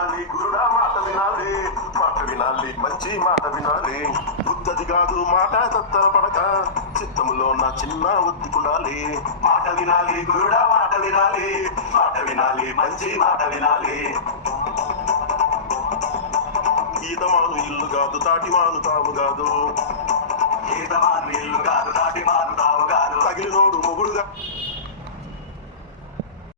వినాలి గురుడా మాట వినాలి, మాట వినాలి మంచి మాట వినాలి. బుద్ధది కాదు మాట తత్తర పడక, చిత్తములో నా చిన్న ఒత్తుకుండాలి. మాట వినాలి గురుడా మాట వినాలి, మాట వినాలి మంచి మాట వినాలి. ఈతమాను ఇల్లు కాదు తాటిమాను తాము కాదు, ఈతమాను ఇల్లు కాదు తాటిమాను తాము కాదు. తగిలినోడు మొగుడుగా